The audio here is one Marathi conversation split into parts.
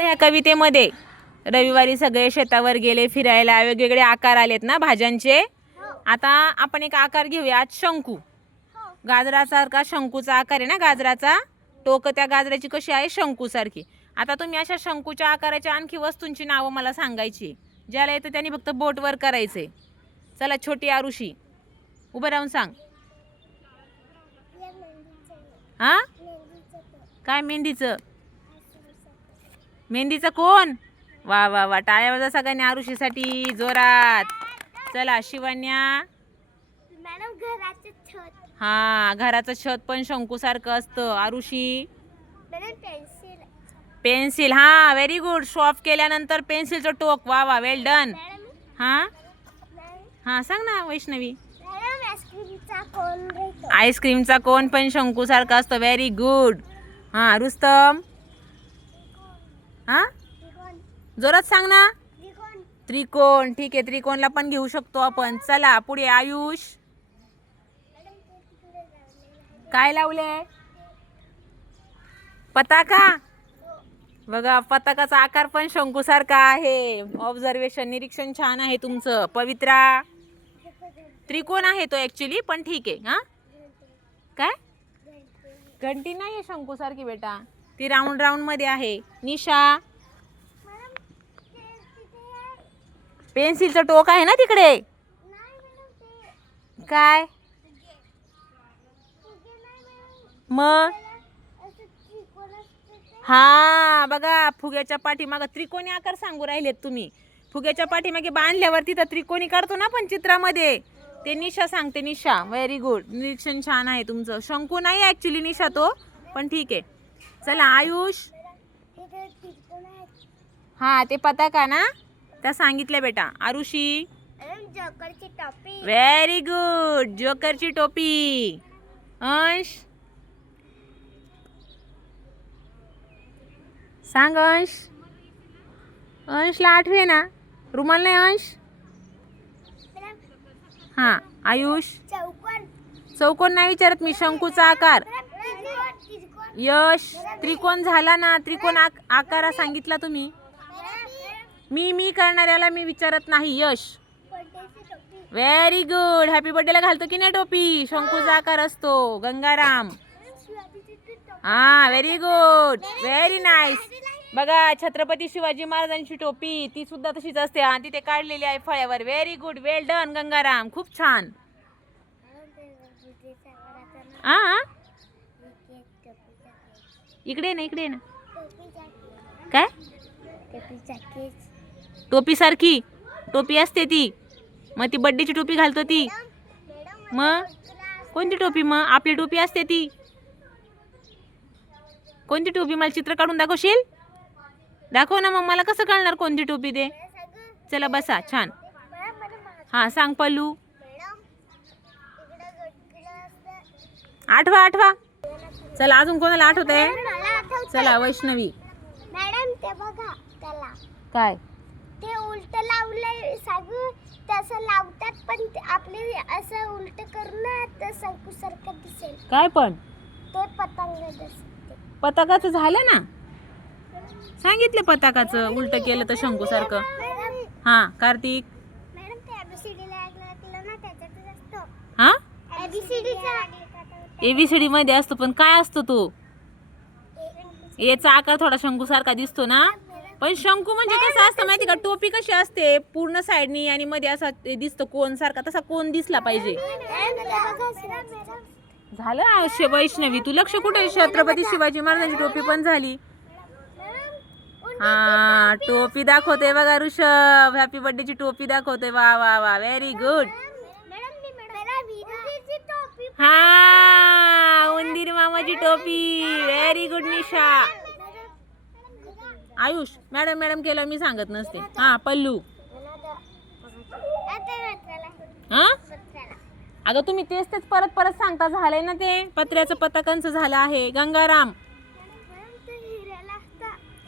तर ह्या कवितेमध्ये रविवारी सगळे शेतावर गेले फिरायला, वेगवेगळे आकार आलेत ना भाज्यांचे. आता आपण एक आकार घेऊया, शंकू. गाजरासारखा शंकूचा आकार आहे ना, गाजराचा टोक त्या गाजराची कशी आहे, शंकूसारखी. आता तुम्ही अशा शंकूच्या आकाराच्या आणखी वस्तूंची नावं मला सांगायची. ज्याला येतं त्यांनी फक्त बोट वर करायचे. चला, छोटी आरुषी उभं राहून सांग. हा, काय मेहंदीचं? मेहंदीचं कोण? वा वा वा, टाळ्या वाजवा सगळ्यांनी आरुषीसाठी जोरात. चला, शिवण्या. मॅडम, घराचं छत. हा, घराचं छत पण शंकूसारखं असतं. आरुषी? पेन्सिल. पेन्सिल. हा, व्हेरी गुड. शॉप केल्यानंतर पेन्सिलचं टोक. वा वा, वेल डन. हा हा, सांग ना वैष्णवी. आईस्क्रीमचा कोन पण शंकूसारखा असतो. Very good. हा, रुस्तम. हा, जोरात सांग ना. त्रिकोण. ठीक आहे, त्रिकोणला पण घेऊ शकतो आपण. चला पुढे, आयुष. काय लावले? पताका. बघा, पताकाचा आकार पण शंकूसारखा आहे. ऑब्झर्वेशन, निरीक्षण छान आहे तुमचं. पवित्रा? त्रिकोण आहे तो ऍक्च्युली, पण ठीक आहे. हा, काय? घंटी नाही आहे शंकूसारखी बेटा, ती राऊंड राऊंड मध्ये आहे. निशा? पेन्सिलचं टोक आहे ना तिकडे. काय मग? हा, बघा, फुग्याच्या पाठीमागे त्रिकोणी आकार सांगू राहिलेत तुम्ही. फुग्याच्या पाठीमागे बांधल्यावर तिथं त्रिकोणी काढतो ना आपण चित्रामध्ये, ते निशा सांगते. निशा, व्हेरी गुड. निरीक्षण छान आहे तुमचं. शंकू नाही ऍक्च्युली निशा तो, पण ठीक आहे. चला, आयुष. हा, ते पताका ना, त्या सांगितल्या बेटा. आरुषी? जोकरची टोपी. व्हेरी गुड, जोकरची टोपी. अंश? सांग अंश. अंशला 8वी आहे ना, रुमाल नाही अंश? हा, आयुष? चौकोन. चौकोन नाही विचारत मी, शंकूचा आकार. यश? त्रिकोण झाला ना, त्रिकोण आकार सांगितला तुम्ही. मी करणाऱ्याला मी विचारत नाही. यश? Very good. हॅपी बर्थडेला घालतो की नाही टोपी, शंकूचा आकार असतो. गंगाराम? हा, व्हेरी गुड, व्हेरी नाईस. बघा, छत्रपती शिवाजी महाराजांची टोपी, ती सुद्धा तशीच असते आणि तिथे काढलेली आहे फळ्यावर. व्हेरी गुड, वेल डन गंगाराम, खूप छान. हा, इकडे ना, इकडे ना. काय? टोपी सारखी टोपी असते ती, मग ती बड्डेची टोपी घालतो ती. मग कोणती टोपी? मग आपली टोपी असते ती. कोणती टोपी? मला चित्र काढून दाखवशील? दाखव ना, मग मला कसं कळणार कोणती टोपी ते. चला बसा, छान. हा, सांग पल्लू. आठवा. चला, अजून कोणाला आठवत आहे? चला, वैष्णवी. मॅडम, ते बघा त्याला. काय? ते उलट लावलंय सागू, तसं लावतात, पण आपले असं उलट करून तर शंकूसारखं दिसेल. काय पण? ते पतंग दिसते. पताकाचं झालं ना, सांगितलं पताकाचं उलट केलं तर शंकूसारखं. हा, कार्तिक. मॅडम, ते ABCD ला ऐकलं ना, त्याच्यातच असतो. हा, ABCD मध्ये असतो, पण काय असतो तो? याचा आकार थोडा शंकूसारखा दिसतो ना, पण शंकू म्हणजे कसं असतं माहिती का? टोपी कशी असते, पूर्ण साईडनी आणि मध्ये असा दिसतो कोन सारखा, तसा कोन दिसला पाहिजे. झालं आवश्य. वैष्णवी, तू लक्ष कुठे? छत्रपती शिवाजी महाराजांची टोपी पण झाली. हा, टोपी दाखवते बघा ऋषभ, हॅपी बर्थडेची टोपी दाखवते. वा वा वा, व्हेरी गुड. हा, उंदीर मामाची टोपी. व्हेरी गुड निशा. आयुष? मॅडम केलं मी सांगत नसते. हा, पल्लू. हा, अगं तुम्ही तेच परत सांगता. झालंय ना ते, पत्र्याचं पताकांचं झालं आहे. गंगाराम?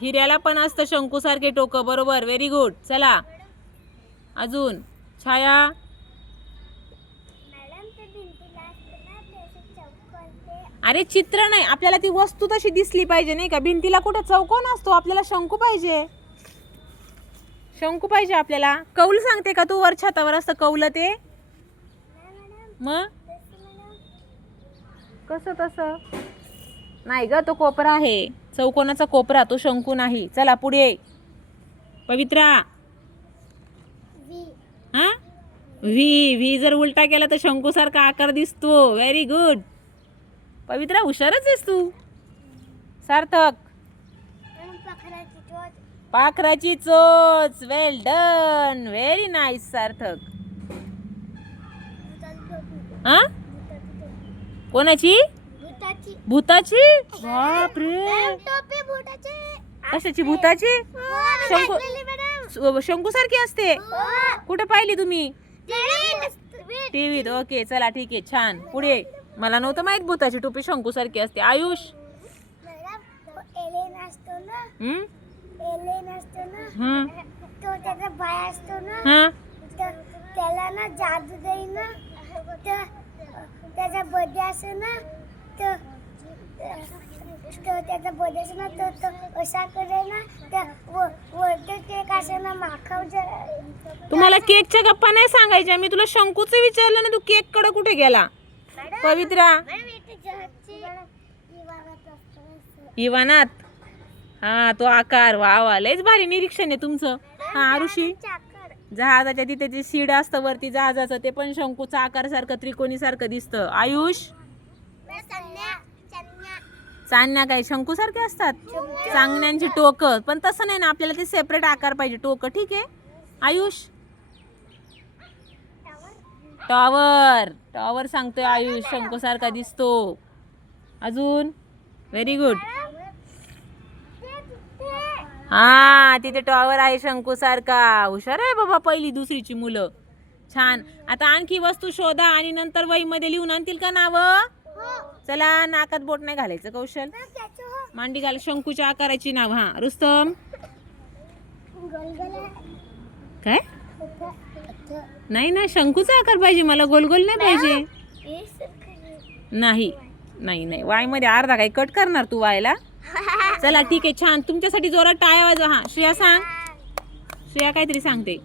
हिऱ्याला पण असतं शंकूसारखे टोक. बरोबर, व्हेरी गुड. चला, अजून छाया. अरे चित्र नाही, आपल्याला ती वस्तू तशी दिसली पाहिजे नाही का. भिंतीला कुठे चौकोन असतो, आपल्याला शंकू पाहिजे. शंकू पाहिजे आपल्याला. कौल सांगते का तू? वर छतावर असतं कौल ते. मग कसं तसं नाही ग, तो कोपरा आहे, चौकोनाचा कोपरा, तो शंकू नाही. चला पुढे. पवित्रा. हा व्ही. व्ही जर उलटा केला तर शंकू सारखा आकार दिसतो. Very good. पवित्रा हुशारच आहेस तू. सार्थक. पाखराची चोच. वेल डन. व्हेरी नाईस सार्थक. हा कोणाची? भूताची. बापरे. कशाची? भूताची. शंकू सारखी असते. कुठे पाहिली तुम्ही? टीव्हीत. ओके चला ठीक आहे, छान. पुढे. मला नव्हतं माहित भूताची टोपी शंकू सारखी असते. आयुष. तो त्याचा भाई असतो ना, त्याला ना जादू देईन ना, त्याचा बर्थडे असतो ना, त्याचा बर्थडे असतो ना, तो असा करे ना, वरती केक असतो ना, माखव. तुम्हाला केकच्या गप्पा नाही सांगायच्या. मी तुला शंकूच विचारलं ना, तू केक कडे कुठे गेला? पवित्रा. इवानात. हा तो आकार. वा वा, लयच भारी निरीक्षण आहे तुमचं. हा आरुषी. जहाजाच्या तिथे जे सीड असतं वरती जहाजाचं, ते पण शंकूचा आकार सारखं त्रिकोणी सारखं दिसतं. आयुष. चांदण्या काय शंकू सारखे असतात? चांगण्यांची टोक. पण तसं नाही ना, आपल्याला ते सेपरेट आकार पाहिजे. टोक ठीक आहे. आयुष. टॉवर. टॉवर सांगतोय आयुष, शंकू सारखा दिसतो. अजून. Very good. हा तिथे टॉवर आहे शंकू सारखा. हुशार आहे बाबा पहिली दुसरीची मुलं. छान. आता आणखी वस्तू शोधा आणि नंतर वही मध्ये लिहून आणतील का नाव? चला. नाकात बोट नाही घालायचं कौशल. मांडी घाल. शंकूच्या आकाराची नाव. हा रुस्तम. काय? नाही ना, शंकूचा आकार पाहिजे मला, गोलगोल नाही पाहिजे. नाही नाही नाही, वाय मध्ये अर्धा काही कट करणार तू वायला. चला ठीक आहे, छान. तुमच्यासाठी जोरात टाळ्या वाजवा. हा श्रेया सांग. श्रेया काहीतरी सांगते.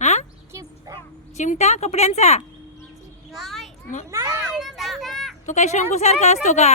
हा चिमटा कपड्यांचा. तू काही शंकू सारखा असतो का?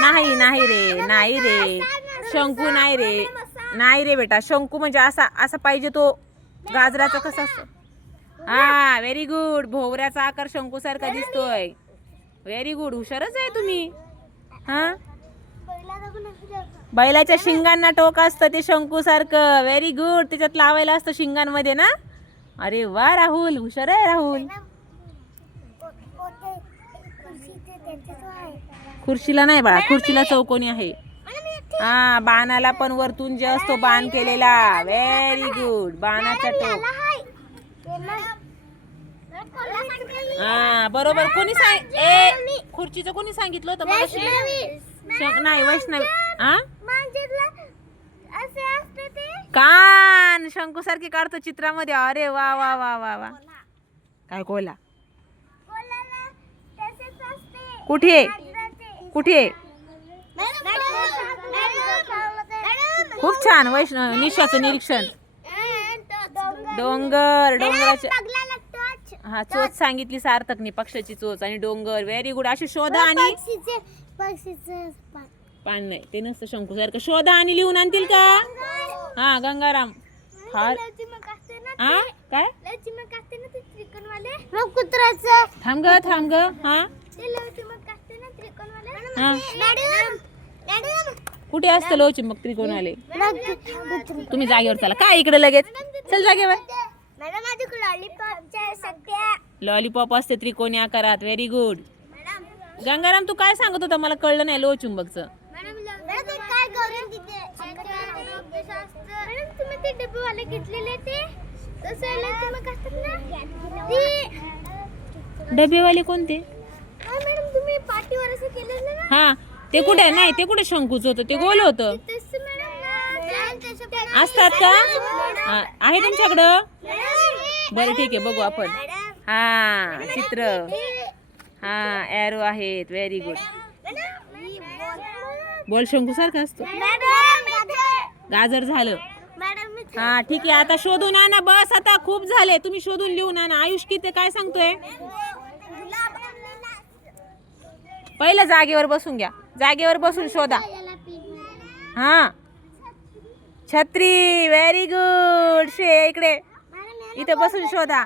नाही नाही रे, नाही रे, शंकू नाही रे, नाही रे बेटा. शंकू म्हणजे असा असा पाहिजे तो. गाजराचा कसा असतो? हा व्हेरी गुड. भोवऱ्याचा आकार शंकू सारखा दिसतोय. Very good. हुशारच आहे तुम्ही. हा बैलाच्या शिंगांना टोक असतं, ते शंकू सारखं. Very good. त्याच्यात लावायला असतं शिंगांमध्ये ना. अरे वा राहुल, हुशार आहे राहुल. खुर्चीला नाही बाळा, खुर्चीला चौकोनी आहे. हा बाणाला पण वरतून जे असतो बाण केलेला. Very good. बाणाचा टोक. हा बरोबर. कोणी खुर्चीचं कोणी सांगितलं होतं मला? नाही वैष्णवी. हा कान शंकू सारखी काढतो चित्रामध्ये. अरे वा वा वा वा वा. काय कोला? कुठे कुठे? खूप छान. वैष्णव निशाचं निरीक्षण. डोंगर. डोंगराचे. हा चोच सांगितली सार्थकनी, पक्षाची चोच आणि डोंगर. Very good. अशी शोधा आणि पान नाही ते नसतं शंकू सारखं. शोधा आणि लिहून आणतील का? हा गंगाराम. हा काय? थांब ग थांब ग. हा कुठे असतं लोचिंबक त्रिकोणाले? तुम्ही जागेवर चला. काय इकडे लगेच? चल जागेवर. लॉलीपॉप असते त्रिकोणी आकारात. Very good. गंगाराम तू काय सांगत होता? मला कळलं नाही लोचिंबकचं. डबेवाले कोणते? हा ते कुठे? नाही ते कुठे शंकूच होतं, ते गोल होतं. असतात का? आहे तुमच्याकडं? बरं ठीक आहे, बघू आपण. हा चित्र. हा एरो आहेत. Very good. बॉल शंकूसारखा असतो. गाजर झालं. हा ठीक आहे, आता शोधून आणा. बस आता खूप झाले, तुम्ही शोधून लिहून आणा. आयुष किती काय सांगतोय? पहिलं जागेवर बसून घ्या, जागेवर बसून शोधा. हा छत्री, व्हेरी गुड श्रेया. इकडे इथे बसून शोधा.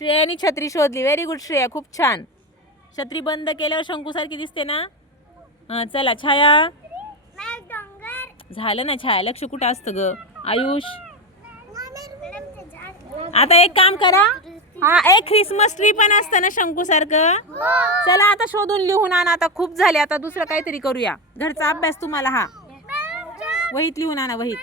श्रेयानी छत्री शोधली. व्हेरी गुड श्रेया, खूप छान. छत्री बंद केल्यावर शंकूसारखी दिसते ना. हा चला छाया. झालं ना छाया, लक्ष कुठं असतं ग आयुष. आता एक काम करा, हा एक ख्रिसमस ट्री पण असतं ना शंकू सारखं. चला आता शोधून लिहून आणा. आता खूप झाले, आता दुसरं काहीतरी करूया. घरचा अभ्यास तुम्हाला हा वहीत लिहून आणा, वहीत.